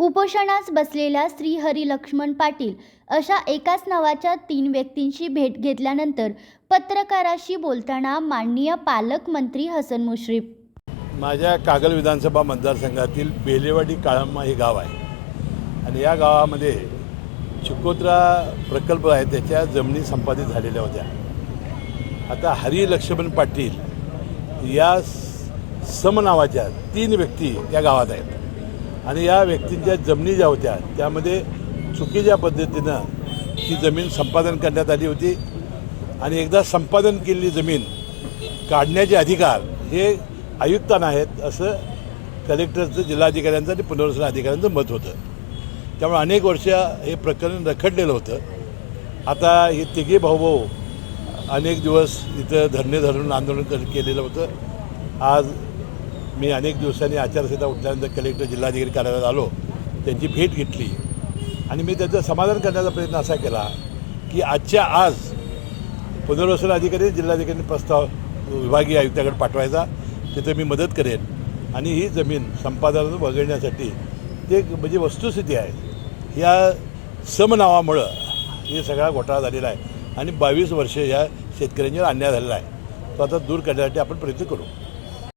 उपोषणास बसलेल्या श्री हरी लक्ष्मण पाटील अशा एकाच नावाच्या तीन व्यक्तींशी भेट घेतल्यानंतर पत्रकाराशी बोलताना माननीय पालकमंत्री हसन मुश्रीफ. माझ्या कागल विधानसभा मतदारसंघातील बेलेवाडी काळंबा हे गाव आहे. आणि या गावामध्ये चिकोत्रा प्रकल्प आहे त्याच्या जमिनी संपादित झालेल्या होत्या. आता हरी लक्ष्मण पाटील या सम नावाच्या तीन व्यक्ती त्या गावात आहेत. आणि या व्यक्तींच्या जमिनी ज्या होत्या त्यामध्ये चुकीच्या पद्धतीनं ती जमीन संपादन करण्यात आली होती. आणि एकदा संपादन केलेली जमीन काढण्याचे अधिकार हे आयुक्तांना आहेत असं कलेक्टरचं जिल्हाधिकाऱ्यांचं आणि पुनर्वसन अधिकाऱ्यांचं मत होतं. त्यामुळे अनेक वर्ष हे प्रकरण रखडलेलं होतं. आता हे तिघे भाऊभाऊ अनेक दिवस इथं धरणे धरून आंदोलन केलेलं होतं. आज मी अनेक दिवसांनी आचारसंहिता उठल्यानंतर कलेक्टर जिल्हाधिकारी कार्यालयात आलो. त्यांची भेट घेतली. आणि मी त्याचं समाधान करण्याचा प्रयत्न असा केला की आजच्या आज पुनर्वसन अधिकारी जिल्हाधिकारी प्रस्ताव विभागीय आयुक्ताकडे पाठवायचा. तिथे मी मदत करेन. आणि ही जमीन संपादन वगळण्यासाठी ते म्हणजे वस्तुस्थिती आहे. या समनावामुळं हे सगळा घोटाळा झालेला आहे. आणि बावीस वर्ष या शेतकऱ्यांच्यावर अन्याय झालेला आहे. तो आता दूर करण्यासाठी आपण प्रयत्न करू.